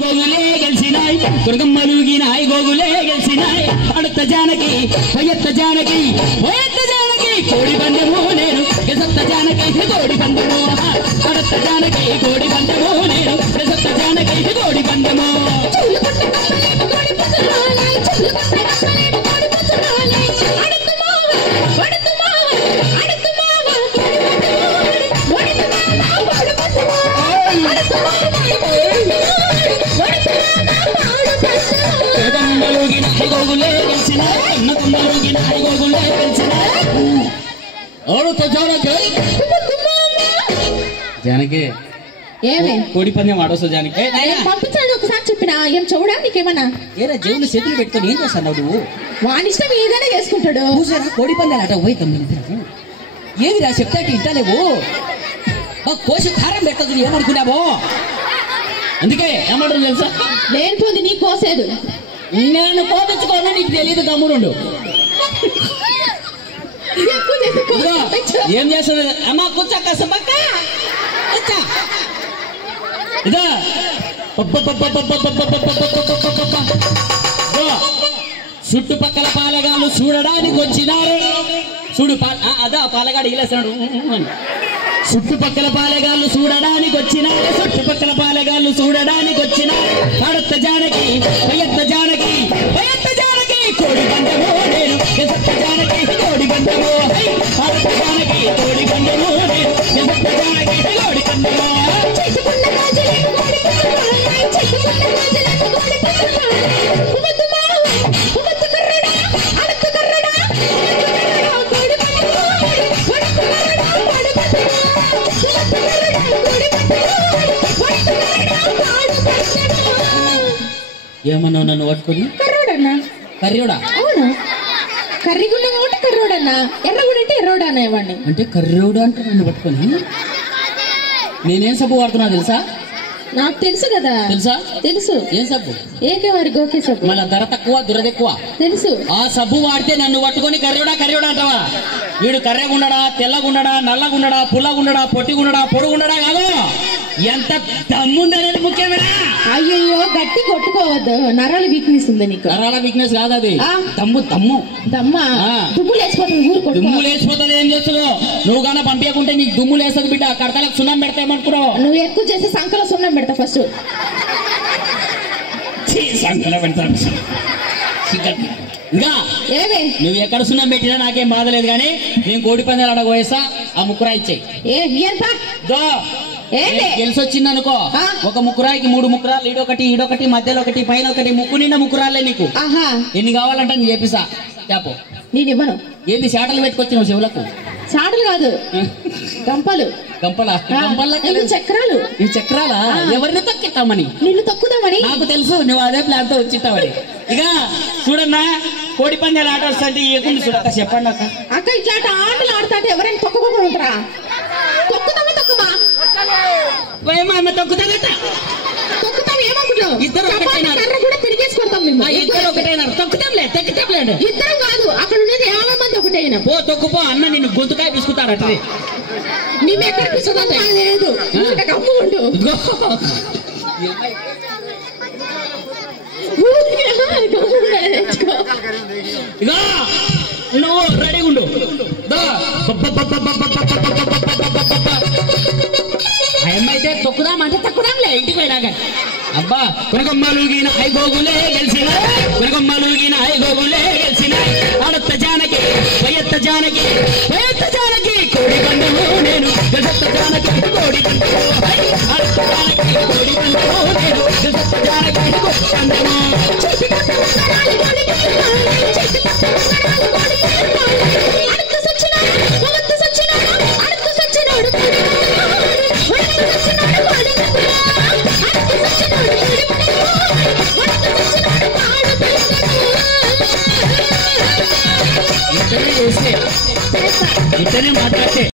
గోగులే గెలిచినాయి దుర్గమ్మలుగినాయి గోగులే గెలిచినాయి అడత జానకి పయత్త జానకి పయత్త జానకి కోడి బండము నేను గెసత్త జానకి కోడి బండము అడత జానకి కోడి బండము నేను గెసత్త జానకి కోడి బండము జానకి కోడి పందెం ఆడొస్తా జానకి పంపించాలి ఒకసారి చెప్పినా ఏం చూడా నీకేమన్నా ఏరా జేబులు చేతులు పెట్టుకొని ఏం చేస్తావు నువ్వు వాని ఇష్టం ఏదైనా చేసుకుంటాడు చూసారా కోడి పందాలు అట పోయి తమ్ముడు ఏమిరా చెప్తాకి ఇంటలేవు కోసి కారం పెట్టదు ఏమనుకున్నావో అందుకే ఏమంటారు తెలుసా లేనిపోంది నీ కోసేదు నేను కోపించుకోను నీకు తెలియదు గమ్మునుండు ఏం చేస్తుంది అమ్మ కూర్చోక్క సుబ్బక్క కూర్చో ఇదా చుట్టుపక్కల పాలగాళ్ళు చూడడానికి వచ్చినారు చూడు అదా పాలగాడు ఇలేస్తాడు చుట్టుపక్కల పాలగాళ్ళు చూడడానికి వచ్చినారు చుట్టుపక్కల పాలగాళ్ళు చూడడానికి వచ్చినారు అడత జానకి పయత్త జానకి పయత్త జానకి కోడి బండము నేను గెసత్త జానకి కోడి బండము అడత జానకి కోడి బండము నేను గెసత్త జానకి కోడి బండము ఏమన్నావు నన్ను పట్టుకొని కర్రోడన్నా కర్రోడా అవును కర్రీగుండ కాబట్టి కర్రోడన్నా ఎర్రగుండ అంటే ఎర్రోడా అనేవాడిని అంటే కర్రోడా అంటే నన్ను పట్టుకొని నేనేం సబ్బు వాడుతున్నా తెలుసా నాకు తెలుసు కదా తెలుసా తెలుసు ఏం సబ్బు ఏకేవారి గోకే సబ్బు మళ్ళా ధర తక్కువ దురద ఎక్కువ తెలుసు ఆ సబ్బు వాడితే నన్ను పట్టుకొని కర్రోడా కర్రోడా అంటావా వీడు కర్రెగుండడా తెల్లగుండడా నల్లగుండడా పుల్లగుండడా పొట్టిగుండడా పొడుగుండడా కాదు ఎంత దమ్ముందనేది ముఖ్యమేనా అయ్యయ్యో గట్టి కొట్టుకోవద్దు నరాల వీక్నెస్ ఉంది నీకు నరాల వీక్నెస్ కాదు అది దమ్ము దమ్ము దమ్మా దుమ్ము లేచిపోతుంది ఊరు దుమ్ము లేచిపోతుంది ఏం చేస్తున్నావు నువ్వు గాన పంపించకుంటే నీకు దుమ్ము లేస్తుంది బిడ్డ కడతలకు సున్నం పెడతామనుకున్నావు నువ్వు ఎక్కువ చేసే సంకలో సున్నం పెడతా ఫస్ట్ సంకలో పెడతాను ఇంకా ఏవే నువ్వు ఎక్కడ సున్నం పెట్టినా నాకేం బాధలేదు కానీ నేను కోడి పందాలు ఆడ పోయేస్తా ఆ ముక్కురా ఇచ్చేయి గెలిసి వచ్చింది అనుకో ఒక ముక్కురాయికి 3 ముక్కురాలు ఈడొకటి మధ్యలో ఒకటి పైన ఒకటి ముక్కు నిండా ముక్కురాలే నీకు ఎన్ని కావాలంటే నేను చేపిస్తా చెప్పు నేను ఇవ్వను ఏంది చాటలు పెట్టుకొచ్చినావు చెవులకు చాటలు కాదు గంపలు గంపలా చక్రాలు ఈ చక్రాలా ఎవరిని తొక్కిస్తామని నిన్ను తొక్కుదామని నాకు తెలుసు నువ్వు అదే ప్లాన్ తో వచ్చిస్తావని ఇక చూడన్నా కోడి పందాలు ఆట వస్తుంటే చూడక చెప్పండి అక్క ఇట్లాంటి ఆటలు ఆడుతా ఎవరైనా తొక్కకుండా ఉంటారా తొక్కుతామా తొక్కుమా తొక్కుతాదట తొక్కుతాం ఏమనుకుంటావు ఇద్దరు ఒకటైనారు కూడా తిరిగేసి కొడతాం ఇద్దరు ఒకటైనారు తొక్కుతాంలే తొక్కుతాంలే ఇద్దరం కాదు అక్కడ ఉండేది 50 మంది ఒకటైనా పో తొక్కుపో అన్న నిన్ను గొంతుకాయ పిసుకుతాడట మేము ఎక్కడ పిసుకుంటా లేదు కమ్ము ఉండు నువ్వు రెడీగా ఉండు అయితే తొక్కుదామంటే తక్కుదాంలే ఇంటికి పోయినాక అబ్బా కొనకొమ్మలుగిన ఐగోగులే గెలిచిన కొనకొమ్మలుగిన ఐగోగులే గెలిచిన అడత జానకి పయత్త జానకి పయత్త జానకి కోడి బండము నేను గెసత్త జానకి కోడి బండము అడత జానకి కోడి బండము నేను గెసత్త జానకి కోడి బండము ఇతనే మాట్లాడితే